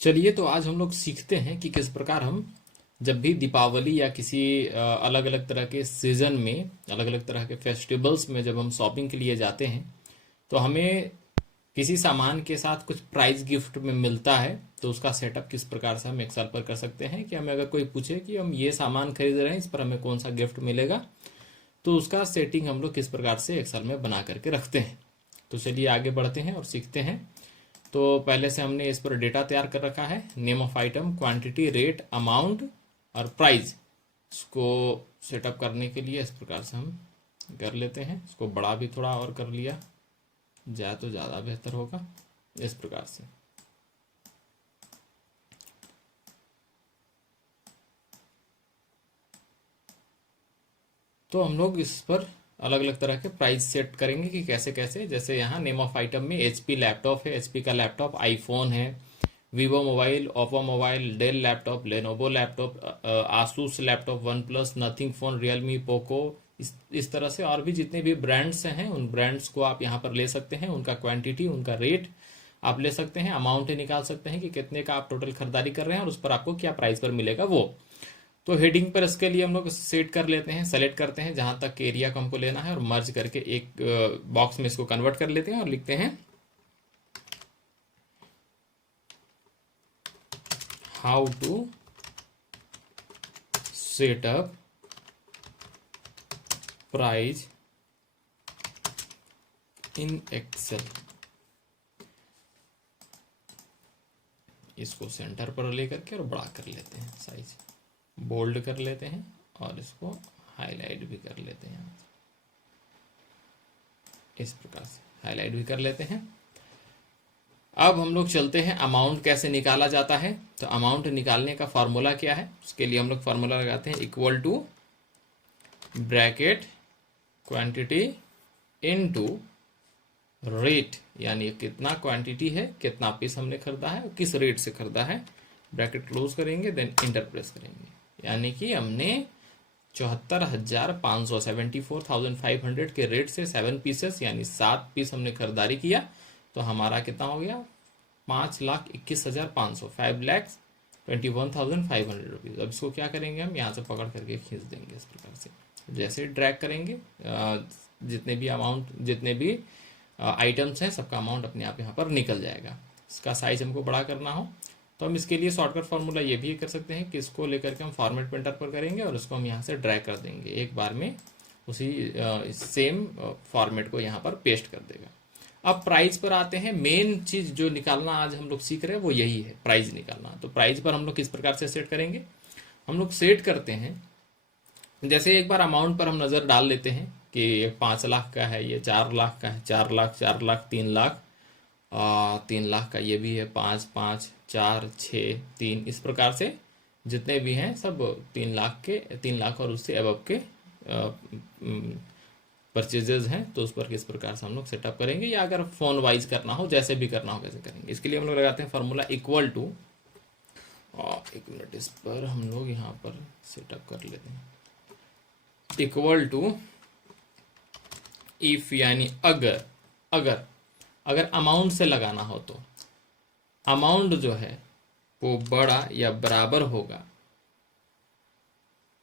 चलिए, तो आज हम लोग सीखते हैं कि किस प्रकार हम जब भी दीपावली या किसी अलग अलग तरह के सीजन में, अलग अलग तरह के फेस्टिवल्स में जब हम शॉपिंग के लिए जाते हैं तो हमें किसी सामान के साथ कुछ प्राइस गिफ्ट में मिलता है। तो उसका सेटअप किस प्रकार से हम एक्सेल पर कर सकते हैं कि हमें अगर कोई पूछे कि हम ये सामान खरीद रहे हैं, इस पर हमें कौन सा गिफ्ट मिलेगा, तो उसका सेटिंग हम लोग किस प्रकार से एक्सेल में बना करके रखते हैं। तो चलिए आगे बढ़ते हैं और सीखते हैं। तो पहले से हमने इस पर डेटा तैयार कर रखा है, name of item, quantity, rate, amount और प्राइस। इसको सेटअप करने के लिए इस प्रकार से हम कर लेते हैं। इसको बड़ा भी थोड़ा और कर लिया जाए तो ज़्यादा बेहतर होगा। इस प्रकार से तो हम लोग इस पर अलग अलग तरह के प्राइस सेट करेंगे कि कैसे कैसे। जैसे यहाँ नेम ऑफ आइटम में एचपी लैपटॉप है, एचपी का लैपटॉप, आईफोन है, Vivo mobile, Oppo mobile, Dell laptop, Lenovo laptop, Asus laptop, one plus, nothing phone, Realme, Poco. इस तरह से और भी जितने भी ब्रांड्स हैं उन ब्रांड्स को आप यहाँ पर ले सकते हैं। उनका क्वांटिटी, उनका रेट आप ले सकते हैं। अमाउंट निकाल सकते हैं कि कितने का आप टोटल खरीदारी कर रहे हैं और उस पर आपको क्या प्राइस पर मिलेगा वो। तो हेडिंग पर इसके लिए हम लोग सेट कर लेते हैं, सेलेक्ट करते हैं जहां तक एरिया को हमको लेना है और मर्ज करके एक बॉक्स में इसको कन्वर्ट कर लेते हैं और लिखते हैं how to set up price in Excel. इसको सेंटर पर लेकर के और बड़ा कर लेते हैं, साइज बोल्ड कर लेते हैं और इसको हाईलाइट भी कर लेते हैं। इस प्रकार से हाईलाइट भी कर लेते हैं। अब हम लोग चलते हैं अमाउंट कैसे निकाला जाता है। तो अमाउंट निकालने का फॉर्मूला क्या है, उसके लिए हम लोग फॉर्मूला लगाते हैं equal to bracket quantity into rate, यानी कितना क्वांटिटी है, कितना पीस हमने खरीदा है, किस रेट से खरीदा है। ब्रैकेट क्लोज करेंगे, देन इंटर प्रेस करेंगे। यानी कि हमने 74,500 74,500 के रेट से 7 पीसेस यानी 7 पीस हमने खरीदारी किया। तो हमारा कितना हो गया, 5,21,500, 5,21,500 रुपीज़। अब इसको क्या करेंगे, हम यहाँ से पकड़ करके खींच देंगे। इस प्रकार से जैसे ड्रैग करेंगे जितने भी अमाउंट, जितने भी आइटम्स हैं, सबका अमाउंट अपने आप यहाँ पर निकल जाएगा। इसका साइज हमको बड़ा करना हो तो हम इसके लिए शॉर्टकट फार्मूला ये भी कर सकते हैं कि इसको लेकर के हम फॉर्मेट प्रिंटर पर करेंगे और इसको हम यहाँ से ड्रैग कर देंगे, एक बार में उसी सेम फॉर्मेट को यहाँ पर पेस्ट कर देगा। अब प्राइस पर आते हैं। मेन चीज जो निकालना आज हम लोग सीख रहे हैं वो यही है, प्राइस निकालना। तो प्राइस पर हम लोग किस प्रकार से सेट करेंगे, हम लोग सेट करते हैं। जैसे एक बार अमाउंट पर हम नज़र डाल लेते हैं कि ये 5 लाख का है, ये 4 लाख का है, 4 लाख, 4 लाख, 3 लाख, 3 लाख का ये भी है, 5, 5, 4, 6, 3, इस प्रकार से जितने भी हैं सब 3 लाख के, 3 लाख और उससे अबव के परचेजेज हैं। तो उस पर किस प्रकार से हम लोग सेटअप करेंगे, या अगर फोन वाइज करना हो, जैसे भी करना हो कैसे करेंगे। इसके लिए हम लोग लगाते हैं फॉर्मूला इक्वल टू, एक मिनट, इस पर हम लोग यहाँ पर सेटअप कर लेते हैं, इक्वल टू इफ, यानी अगर अगर अगर अमाउंट से लगाना हो तो अमाउंट जो है वो बड़ा या बराबर होगा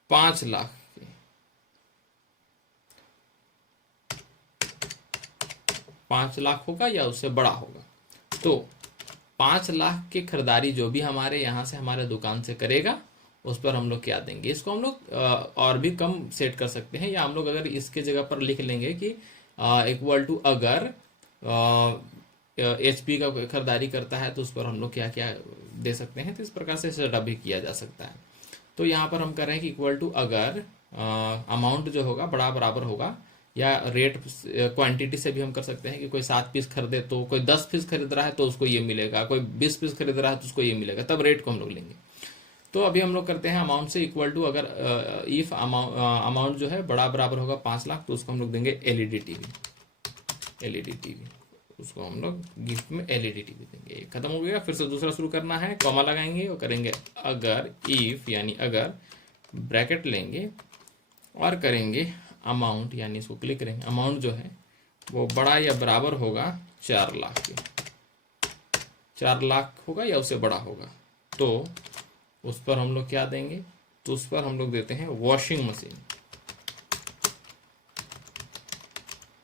5 लाख के, 5 लाख होगा या उससे बड़ा होगा। तो 5 लाख की खरीदारी जो भी हमारे यहाँ से, हमारे दुकान से करेगा, उस पर हम लोग क्या देंगे। इसको हम लोग और भी कम सेट कर सकते हैं, या हम लोग अगर इसके जगह पर लिख लेंगे कि इक्वल टू अगर एचपी का खरीदारी करता है तो उस पर हम लोग क्या क्या दे सकते हैं। तो इस प्रकार से सेटअप भी किया जा सकता है। तो यहाँ पर हम कर रहे हैं कि इक्वल टू अगर अमाउंट जो होगा बड़ा बराबर होगा, या रेट क्वांटिटी से भी हम कर सकते हैं कि कोई 7 पीस खरीदे तो, कोई 10 पीस खरीद रहा है तो उसको ये मिलेगा, कोई 20 पीस खरीद रहा है तो उसको ये मिलेगा, तब रेट को हम लोग लेंगे। तो अभी हम लोग करते हैं अमाउंट से इक्वल टू अगर इफ अमाउंट जो है बड़ा बराबर होगा 5 लाख, तो उसको हम लोग देंगे एलईडी टीवी, एलईडी टीवी, उसको हम लोग गिफ्ट में एलईडी टीवी देंगे। ये खत्म हो गया, फिर से दूसरा शुरू करना है, कॉमा लगाएंगे और करेंगे अगर इफ, यानी अगर, ब्रैकेट लेंगे और करेंगे अमाउंट, यानी इसको क्लिक करेंगे, अमाउंट जो है वो बड़ा या बराबर होगा 4 लाख के, 4 लाख होगा या उससे बड़ा होगा, तो उस पर हम लोग क्या देंगे, तो उस पर हम लोग देते हैं washing machine.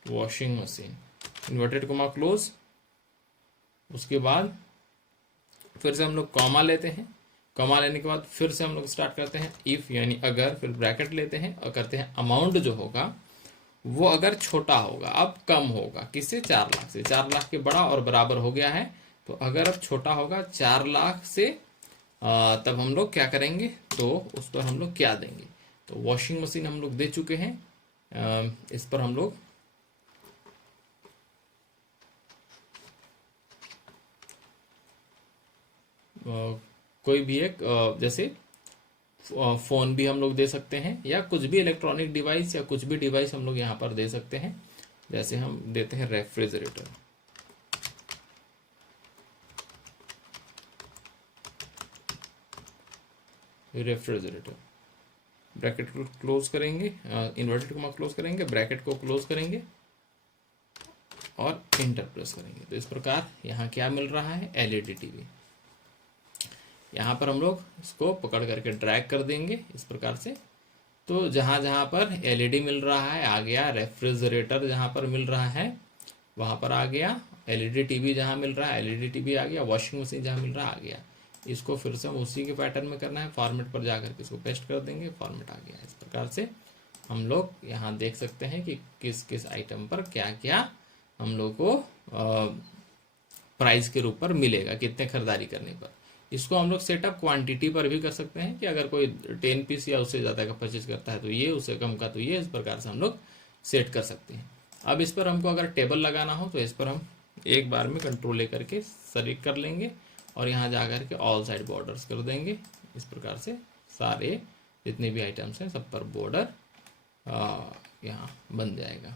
Washing machine inverted coma close. उसके बाद फिर से हम लोग कॉमा लेते हैं, कॉमा लेने के बाद फिर से हम लोग स्टार्ट करते हैं इफ, यानी अगर, फिर ब्रैकेट लेते हैं और करते हैं अमाउंट जो होगा वो अगर छोटा होगा, अब कम होगा किससे, 4 लाख से, 4 लाख के बड़ा और बराबर हो गया है, तो अगर अब छोटा होगा 4 लाख से, तब हम लोग क्या करेंगे, तो उस पर हम लोग क्या देंगे, तो वॉशिंग मशीन हम लोग दे चुके हैं। इस पर हम लोग कोई भी एक जैसे फोन भी हम लोग दे सकते हैं, या कुछ भी इलेक्ट्रॉनिक डिवाइस या कुछ भी डिवाइस हम लोग यहाँ पर दे सकते हैं। जैसे हम देते हैं रेफ्रिजरेटर। रेफ्रिजरेटर ब्रैकेट को क्लोज करेंगे, इन्वर्टेड कोमा क्लोज करेंगे, ब्रैकेट को क्लोज करेंगे और इंटर प्रेस करेंगे। तो इस प्रकार यहाँ क्या मिल रहा है, एलईडी टीवी। यहाँ पर हम लोग इसको पकड़ करके ड्रैग कर देंगे इस प्रकार से, तो जहाँ जहाँ पर एलईडी मिल रहा है आ गया, रेफ्रिजरेटर जहाँ पर मिल रहा है वहाँ पर आ गया, एलईडी टीवी जहाँ मिल रहा है एलईडी टीवी आ गया, वॉशिंग मशीन जहाँ मिल रहा है आ गया। इसको फिर से हम उसी के पैटर्न में करना है, फॉर्मेट पर जाकर के इसको पेस्ट कर देंगे, फॉर्मेट आ गया। इस प्रकार से हम लोग यहाँ देख सकते हैं कि किस किस आइटम पर क्या क्या हम लोग को प्राइस के रूप पर मिलेगा, कितने खरीदारी करने पर। इसको हम लोग सेटअप क्वांटिटी पर भी कर सकते हैं कि अगर कोई 10 पीस या उससे ज़्यादा का परचेज करता है तो ये, उससे कम का तो ये, इस प्रकार से हम लोग सेट कर सकते हैं। अब इस पर हमको अगर टेबल लगाना हो तो इस पर हम एक बार में कंट्रोल लेकर के सेलेक्ट कर लेंगे और यहाँ जा कर के ऑल साइड बॉर्डर्स कर देंगे। इस प्रकार से सारे जितने भी आइटम्स हैं सब पर बॉर्डर यहाँ बन जाएगा।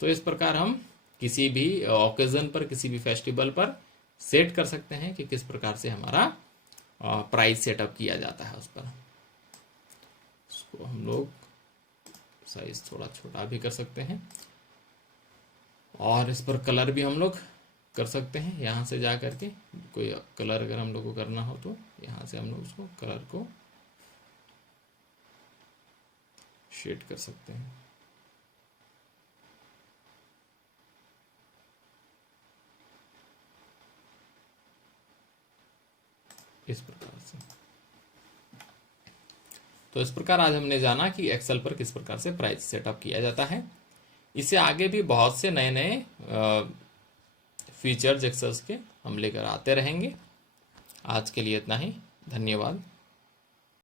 तो इस प्रकार हम किसी भी ओकेजन पर, किसी भी फेस्टिवल पर सेट कर सकते हैं कि किस प्रकार से हमारा प्राइस सेटअप किया जाता है उस पर। इसको हम लोग साइज थोड़ा छोटा भी कर सकते हैं और इस पर कलर भी हम लोग कर सकते हैं। यहाँ से जा करके कोई कलर अगर हम लोग को करना हो तो यहाँ से हम लोग उसको कलर को शेड कर सकते हैं। इस प्रकार से। तो इस प्रकार आज हमने जाना कि एक्सेल पर किस प्रकार से प्राइस सेटअप किया जाता है। इससे आगे भी बहुत से नए नए फीचर्स एक्सेल्स के हम लेकर आते रहेंगे। आज के लिए इतना ही, धन्यवाद।